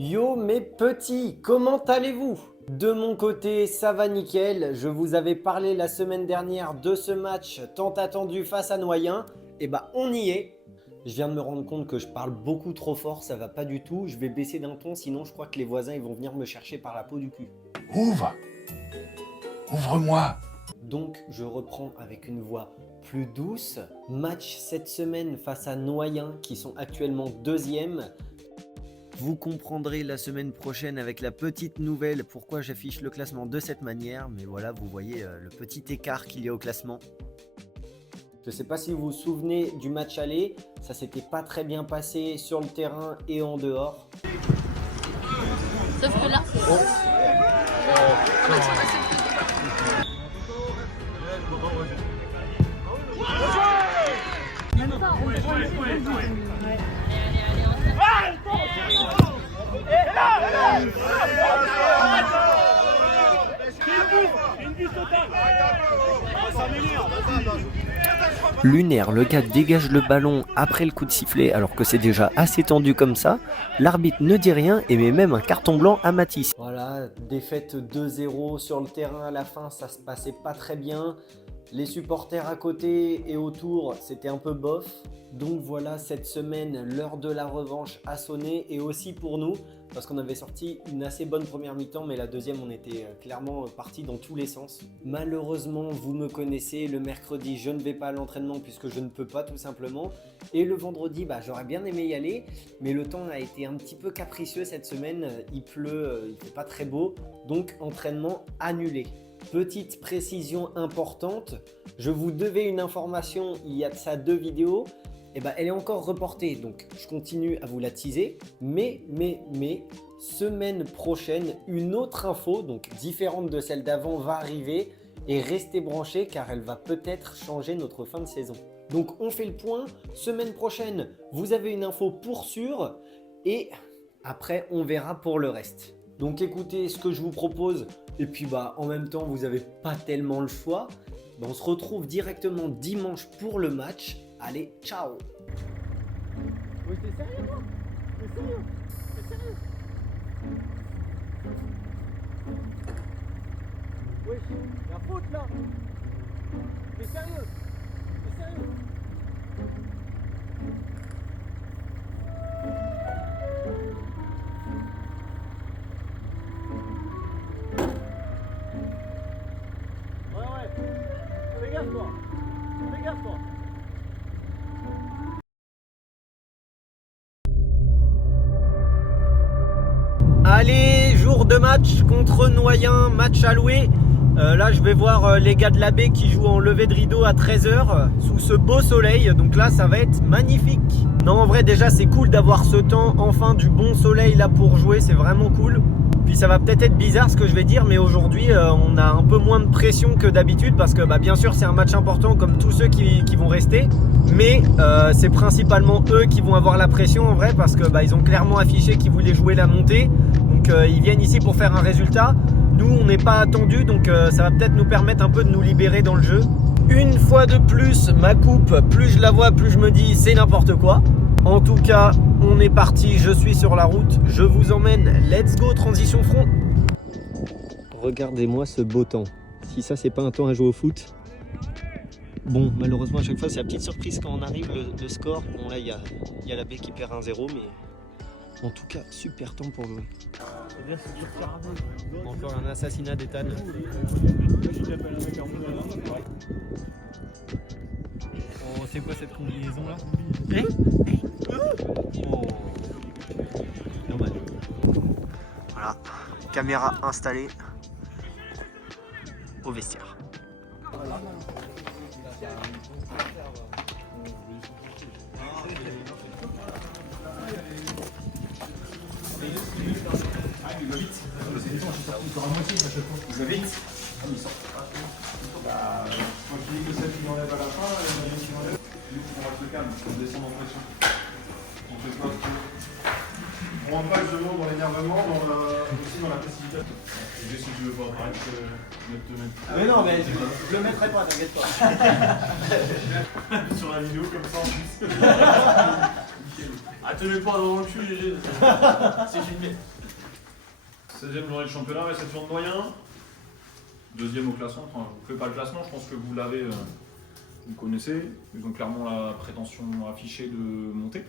Yo mes petits, comment allez-vous? De mon côté, ça va nickel. Je vous avais parlé la semaine dernière de ce match tant attendu face à Noyen. Et bah on y est. Je viens de me rendre compte que je parle beaucoup trop fort, ça va pas du tout. Je vais baisser d'un ton, sinon je crois que les voisins ils vont venir me chercher par la peau du cul. Ouvre! Ouvre-moi! Donc je reprends avec une voix plus douce. Match cette semaine face à Noyen qui sont actuellement deuxième. Vous comprendrez la semaine prochaine avec la petite nouvelle pourquoi j'affiche le classement de cette manière. Mais voilà, vous voyez le petit écart qu'il y a au classement. Je ne sais pas si vous vous souvenez du match aller. Ça s'était pas très bien passé sur le terrain et en dehors. Sauf que là... Même pas, on prend le Lunaire, le gars dégage le ballon après le coup de sifflet alors que c'est déjà assez tendu comme ça. L'arbitre ne dit rien et met même un carton blanc à Matisse. Voilà, défaite 2-0 sur le terrain à la fin, ça se passait pas très bien. Les supporters à côté et autour, c'était un peu bof. Donc voilà, cette semaine, l'heure de la revanche a sonné et aussi pour nous, parce qu'on avait sorti une assez bonne première mi-temps, mais la deuxième, on était clairement parti dans tous les sens. Malheureusement, vous me connaissez, le mercredi, je ne vais pas à l'entraînement puisque je ne peux pas tout simplement. Et le vendredi, j'aurais bien aimé y aller, mais le temps a été un petit peu capricieux cette semaine. Il pleut, il fait pas très beau, donc entraînement annulé. Petite précision importante, je vous devais une information il y a de ça 2 vidéos, et elle est encore reportée, donc je continue à vous la teaser, mais, semaine prochaine, une autre info, donc différente de celle d'avant, va arriver, et restez branchés car elle va peut-être changer notre fin de saison. Donc on fait le point, semaine prochaine, vous avez une info pour sûr, et après on verra pour le reste. Donc écoutez ce que je vous propose, et puis en même temps vous n'avez pas tellement le choix. On se retrouve directement dimanche pour le match. Allez, ciao! Oui, t'es sérieux, moi? T'es sérieux? T'es sérieux? Wesh, y'a faute là! T'es sérieux? T'es sérieux? Ouais, fais gaffe toi! Fais gaffe toi! Allez, jour de match contre Noyen, match à louer. Là, je vais voir les gars de la baie qui jouent en lever de rideau à 13 h sous ce beau soleil. Donc là, ça va être magnifique. Non, en vrai, déjà, c'est cool d'avoir ce temps, enfin, du bon soleil là pour jouer. C'est vraiment cool. Puis ça va peut-être être bizarre ce que je vais dire, mais aujourd'hui, on a un peu moins de pression que d'habitude parce que bien sûr, c'est un match important comme tous ceux qui vont rester. Mais c'est principalement eux qui vont avoir la pression en vrai parce que ils ont clairement affiché qu'ils voulaient jouer la montée. Donc ils viennent ici pour faire un résultat. Nous on n'est pas attendus, donc ça va peut-être nous permettre un peu de nous libérer dans le jeu. Une fois de plus, ma coupe, plus je la vois, plus je me dis c'est n'importe quoi. En tout cas, on est parti, je suis sur la route, je vous emmène, let's go, transition front. Regardez-moi ce beau temps. Si ça c'est pas un temps à jouer au foot. Bon, malheureusement à chaque fois c'est la petite surprise quand on arrive le score. Bon là il y a la baie qui perd 1-0, mais en tout cas super temps pour jouer. Encore un assassinat d'Ethan. Oh, c'est quoi cette combinaison là? Oh. Normal. Voilà, caméra installée au vestiaire. Quand je dis que celle qui enlève à la fin, il y en a qui enlève. Nous, on reste le calme, on descend en pression. On fait pas on rentre pas justement dans l'énervement, aussi dans la précipitation. Et juste si tu veux pas apparaître, te mettre. Ah mais non, mais je le mettrai pas, t'inquiète pas. Sur la vidéo comme ça en plus. Ah, te mets pas dans le cul, GG. C'est filmé. 16e journée de championnat, réception de Noyen. 2e au classement. Enfin, je ne fais pas le classement, je pense que vous l'avez, vous le connaissez. Ils ont clairement la prétention affichée de monter.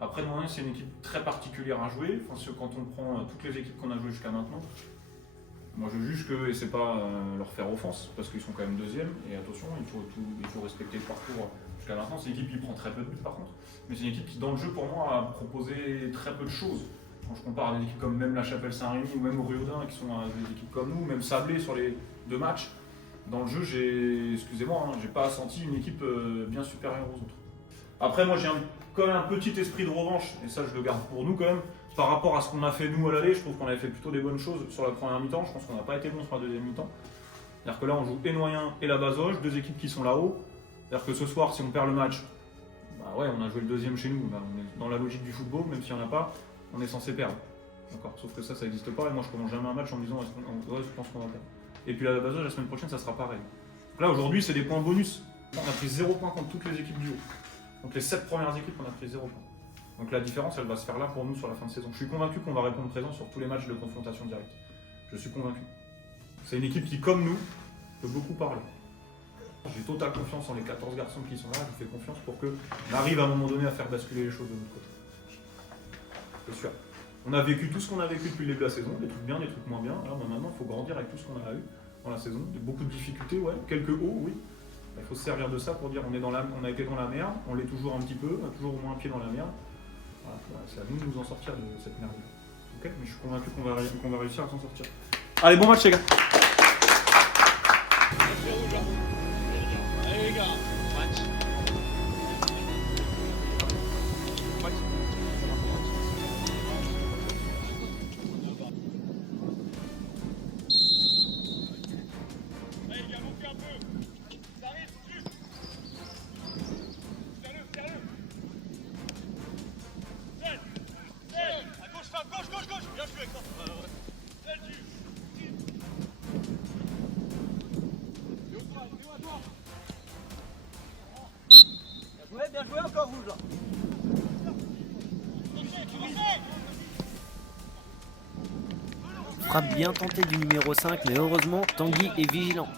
Après, Noyen, c'est une équipe très particulière à jouer. Enfin, quand on prend toutes les équipes qu'on a jouées jusqu'à maintenant, moi je juge que, et c'est pas leur faire offense, parce qu'ils sont quand même 2e. Et attention, il faut respecter le parcours jusqu'à maintenant. C'est une équipe qui prend très peu de buts par contre. Mais c'est une équipe qui, dans le jeu, pour moi, a proposé très peu de choses. Quand je compare à des équipes comme même la Chapelle-Saint-Rémy ou même au Riodin, qui sont des équipes comme nous, même Sablé sur les 2 matchs, dans le jeu, j'ai pas senti une équipe bien supérieure aux autres. Après, moi, j'ai quand même un petit esprit de revanche, et ça, je le garde pour nous quand même. Par rapport à ce qu'on a fait nous à l'aller, je trouve qu'on avait fait plutôt des bonnes choses sur la première mi-temps. Je pense qu'on n'a pas été bon sur la deuxième mi-temps. C'est-à-dire que là, on joue et Noyen et la Bazoge, 2 équipes qui sont là-haut. C'est-à-dire que ce soir, si on perd le match, bah ouais, on a joué le 2e chez nous. Bah, on est dans la logique du football, même s'il n'y en a pas, on est censé perdre. D'accord. Sauf que ça n'existe pas. Et moi, je commence jamais un match en me disant, je pense qu'on va perdre. Et puis la Bazoge, la semaine prochaine, ça sera pareil. Donc là, aujourd'hui, c'est des points bonus. On a pris 0 points contre toutes les équipes du haut. Donc les 7 premières équipes, on a pris 0 points. Donc la différence, elle va se faire là pour nous sur la fin de saison. Je suis convaincu qu'on va répondre présent sur tous les matchs de confrontation directe. Je suis convaincu. C'est une équipe qui, comme nous, peut beaucoup parler. J'ai totale confiance en les 14 garçons qui sont là. Je fais confiance pour qu'on arrive à un moment donné à faire basculer les choses de notre côté. C'est sûr. On a vécu tout ce qu'on a vécu depuis le début de la saison, des trucs bien, des trucs moins bien. Alors maintenant, il faut grandir avec tout ce qu'on a eu dans la saison. Beaucoup de difficultés, ouais. Quelques hauts, oui. Il faut se servir de ça pour dire on a été dans la merde, on l'est toujours un petit peu, on a toujours au moins un pied dans la merde. Voilà, c'est à nous de nous en sortir de cette merde. Ok, mais je suis convaincu qu'on va réussir à s'en sortir. Allez, bon match les gars. Allez les gars, match. Allez les gars, montez un peu. Ça arrive, dessus. Serre-le. À gauche, femme, gauche. Bien joué, Hector. Celle du. Bien joué, encore rouge là. Frappe bien tentée du numéro 5, mais heureusement, Tanguy est vigilant.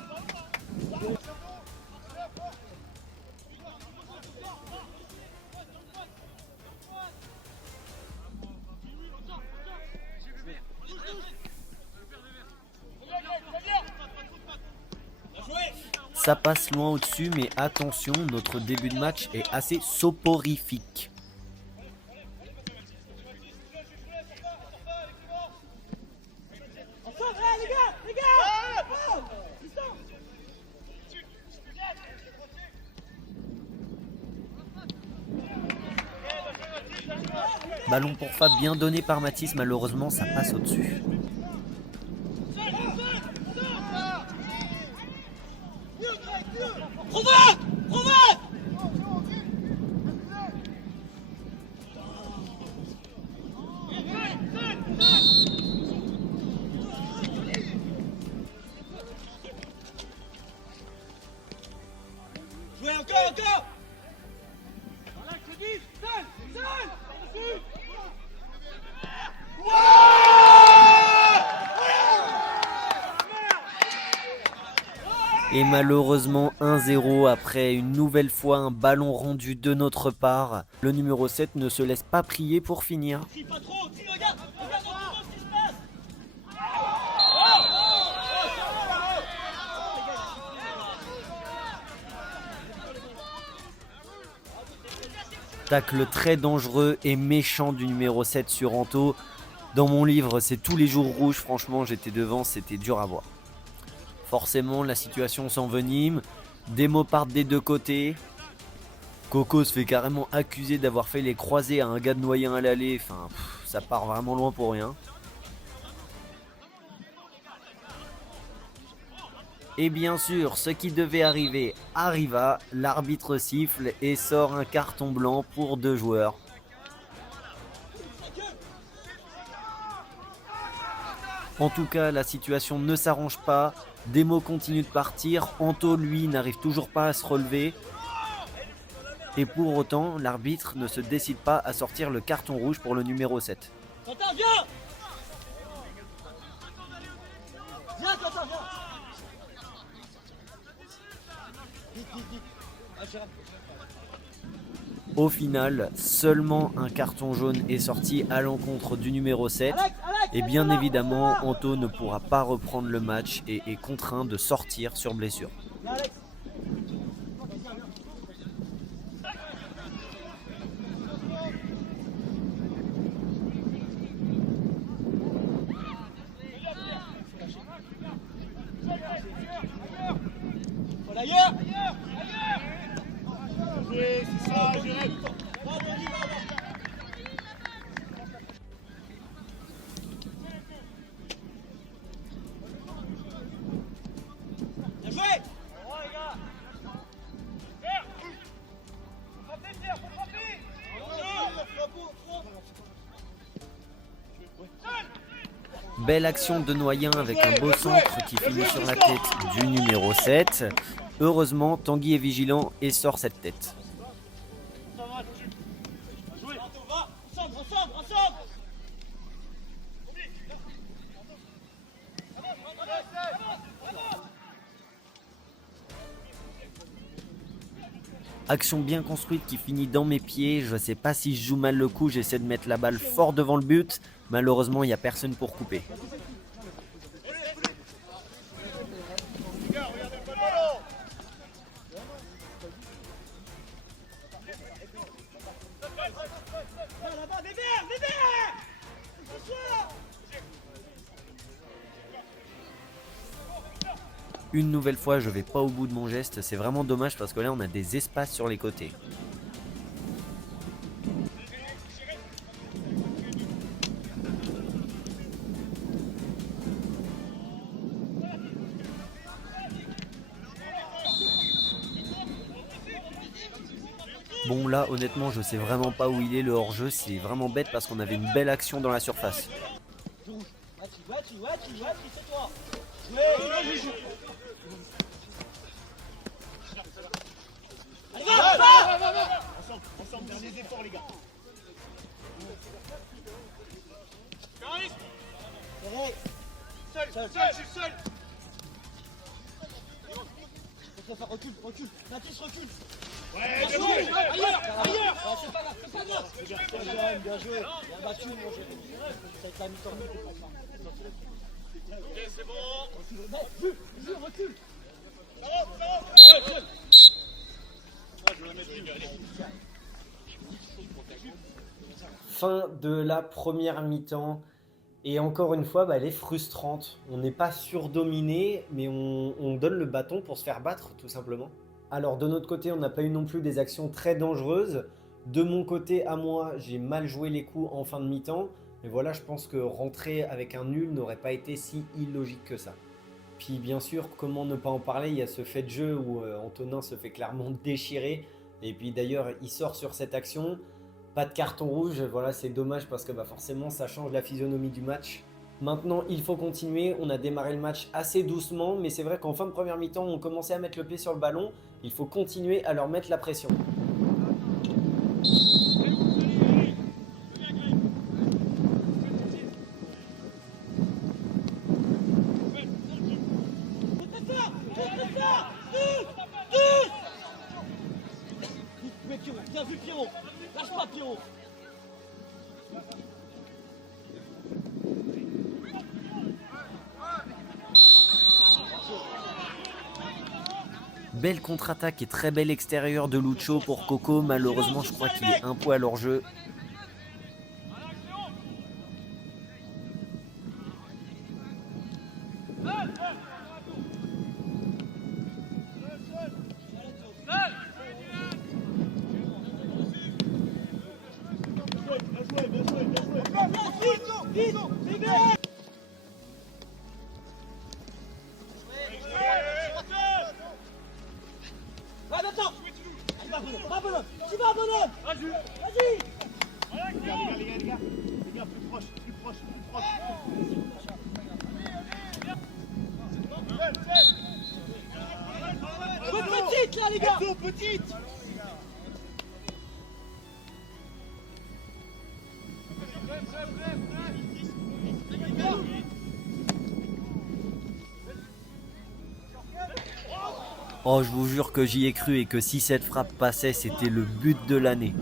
Ça passe loin au-dessus, mais attention, notre début de match est assez soporifique. Ballon pour Fab bien donné par Mathis, malheureusement ça passe au-dessus. Jouez encore. Voilà, je te dis, seul. Et malheureusement 1-0 après une nouvelle fois un ballon rendu de notre part. Le numéro 7 ne se laisse pas prier pour finir. Crie pas trop, regarde dans ton dos ce qui se passe. Tacle très dangereux et méchant du numéro 7 sur Anto. Dans mon livre, c'est tous les jours rouges. Franchement, j'étais devant, c'était dur à voir. Forcément, la situation s'envenime. Des mots partent des deux côtés. Coco se fait carrément accuser d'avoir fait les croisés à un gars de Noyen à l'aller. Enfin, ça part vraiment loin pour rien. Et bien sûr, ce qui devait arriver arriva. L'arbitre siffle et sort un carton blanc pour 2 joueurs. En tout cas, la situation ne s'arrange pas. Demo continue de partir. Anto, lui, n'arrive toujours pas à se relever. Et pour autant, l'arbitre ne se décide pas à sortir le carton rouge pour le numéro 7. Quentin, viens. Viens, Quentin, viens. Vite, vite, vite. Ah, Gérard. Au final, seulement un carton jaune est sorti à l'encontre du numéro 7. Et bien évidemment, Anto ne pourra pas reprendre le match et est contraint de sortir sur blessure. Ailleurs. C'est ça, Jérémy. Bien joué. Bon, les gars. Pierre. Faut frapper, Pierre, faut frapper. Belle action de Noyen avec un beau centre qui finit sur la tête du numéro 7. Heureusement, Tanguy est vigilant et sort cette tête. Ensemble. Action bien construite qui finit dans mes pieds. Je sais pas si je joue mal le coup, j'essaie de mettre la balle fort devant le but. Malheureusement, il n'y a personne pour couper. Une nouvelle fois, je vais pas au bout de mon geste. C'est vraiment dommage parce que là, on a des espaces sur les côtés. Bon là honnêtement je sais vraiment pas où il est le hors-jeu, c'est vraiment bête parce qu'on avait une belle action dans la surface. C'est toi. Allez, va. Ensemble, derniers efforts, les gars. Seul, je suis seul. Recule. Mathis, recule. Ouais, Attention, bien joué. ailleurs. Ah, c'est pas grave. Bien joué. Bien battu, mon Jérémy. Ça a été à mi-temps. Ok, c'est bon. Recule. Seul. Fin de la première mi-temps. Et encore une fois, elle est frustrante. On n'est pas surdominé, mais on donne le bâton pour se faire battre, tout simplement. Alors de notre côté, on n'a pas eu non plus des actions très dangereuses. De mon côté, à moi, j'ai mal joué les coups en fin de mi-temps. Mais voilà, je pense que rentrer avec un nul n'aurait pas été si illogique que ça. Puis bien sûr, comment ne pas en parler, il y a ce fait de jeu où Antonin se fait clairement déchirer. Et puis d'ailleurs, il sort sur cette action. Pas de carton rouge, voilà, c'est dommage parce que forcément ça change la physionomie du match. Maintenant, il faut continuer. On a démarré le match assez doucement, mais c'est vrai qu'en fin de première mi-temps, on commençait à mettre le pied sur le ballon. Il faut continuer à leur mettre la pression. Bien vu, Pierrot. Lâche pas, Pierrot. Belle contre-attaque et très bel extérieur de Lucho pour Coco. Malheureusement, je crois qu'il est un poil hors jeu. Les gars, plus proche. Petite là, les gars. Petite. Oh, je vous jure que j'y ai cru et que si cette frappe passait, c'était le but de l'année.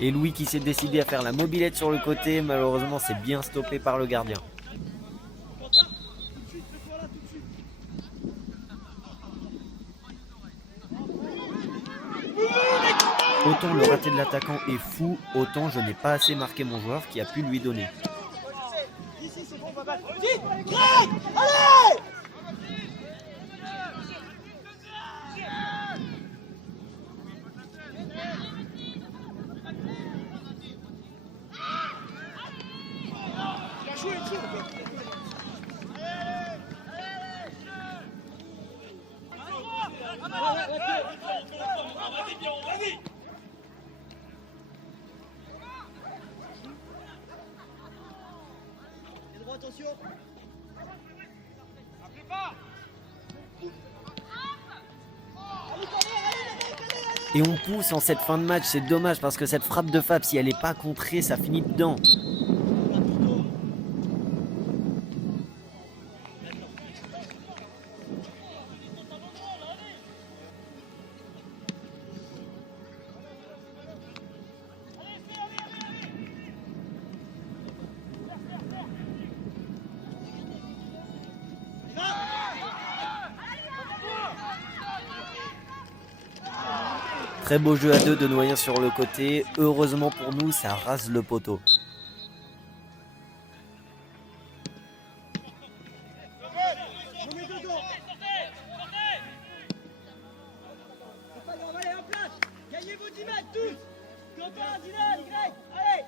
Et Louis qui s'est décidé à faire la mobilette sur le côté, malheureusement c'est bien stoppé par le gardien. Autant le raté de l'attaquant est fou, autant je n'ai pas assez marqué mon joueur qui a pu lui donner. Ici, c'est bon, pas mal. Greg, allez! Attention. Et on pousse en cette fin de match, c'est dommage parce que cette frappe de Fab, si elle n'est pas contrée, ça finit dedans. Très beau jeu à deux de Noyen sur le côté. Heureusement pour nous, ça rase le poteau. Gagnez vos 10 mètres tous. Quentin, Dylan, Greg, allez.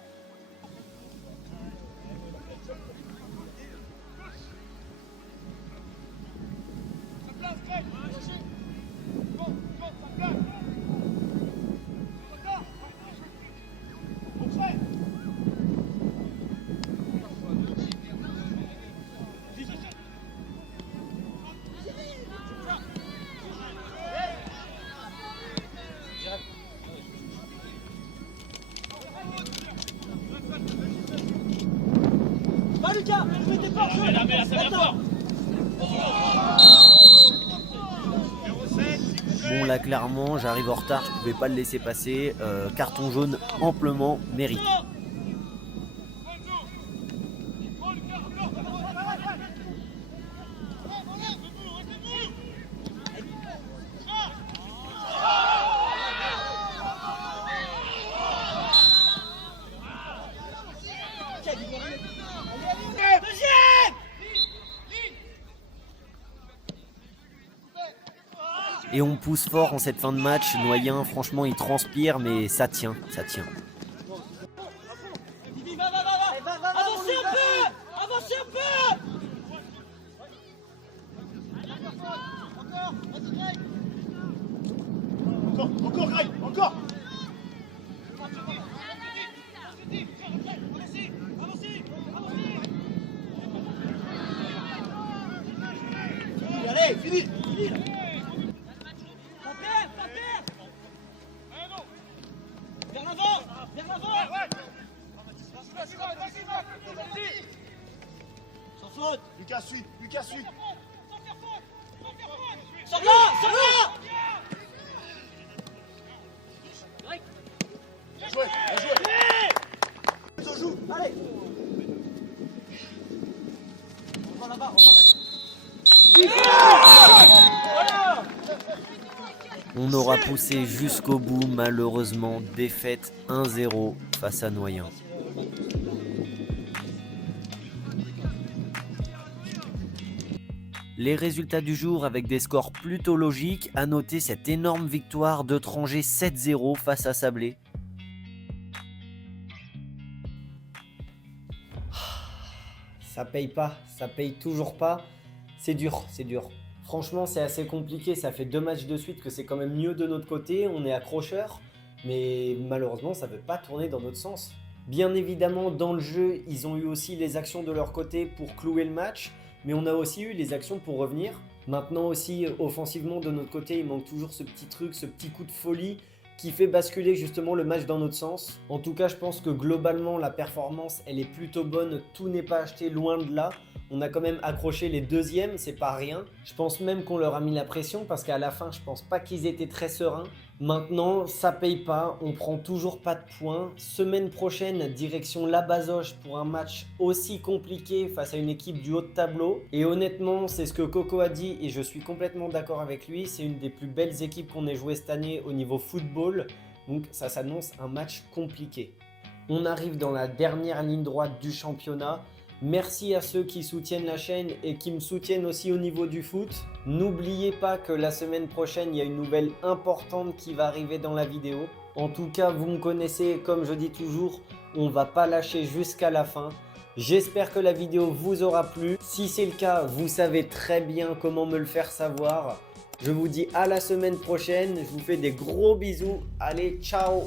Va Lucas, je mets tes forces. Bon là clairement, j'arrive en retard, je pouvais pas le laisser passer. Carton jaune amplement mérité. Et on pousse fort en cette fin de match. Noyen, franchement, il transpire, mais ça tient, ça tient. Avancez un peu. Avancez un peu. Encore, Greg, encore. Allez, fini. Vers l'avant. Vers l'avant. Sans faute. Lucas, suis. Lucas, suis. Sors là. Sors là. Bien joué, bien joué. On joue. Allez. On va là-bas. On aura poussé jusqu'au bout, malheureusement, défaite 1-0 face à Noyen. Les résultats du jour avec des scores plutôt logiques, à noter cette énorme victoire d'Etranger 7-0 face à Sablé. Ça paye toujours pas. C'est dur, c'est dur. Franchement, c'est assez compliqué. Ça fait 2 matchs de suite que c'est quand même mieux de notre côté. On est accrocheurs, mais malheureusement, ça ne veut pas tourner dans notre sens. Bien évidemment, dans le jeu, ils ont eu aussi les actions de leur côté pour clouer le match, mais on a aussi eu les actions pour revenir. Maintenant aussi, offensivement, de notre côté, il manque toujours ce petit truc, ce petit coup de folie qui fait basculer justement le match dans notre sens. En tout cas, je pense que globalement, la performance, elle est plutôt bonne. Tout n'est pas acheté, loin de là. On a quand même accroché les deuxièmes, c'est pas rien. Je pense même qu'on leur a mis la pression parce qu'à la fin, je pense pas qu'ils étaient très sereins. Maintenant, ça paye pas, on prend toujours pas de points. Semaine prochaine, direction la Bazoche pour un match aussi compliqué face à une équipe du haut de tableau. Et honnêtement, c'est ce que Coco a dit et je suis complètement d'accord avec lui. C'est une des plus belles équipes qu'on ait joué cette année au niveau football. Donc ça s'annonce un match compliqué. On arrive dans la dernière ligne droite du championnat. Merci à ceux qui soutiennent la chaîne et qui me soutiennent aussi au niveau du foot. N'oubliez pas que la semaine prochaine, il y a une nouvelle importante qui va arriver dans la vidéo. En tout cas, vous me connaissez, comme je dis toujours, on va pas lâcher jusqu'à la fin. J'espère que la vidéo vous aura plu. Si c'est le cas, vous savez très bien comment me le faire savoir. Je vous dis à la semaine prochaine. Je vous fais des gros bisous. Allez, ciao!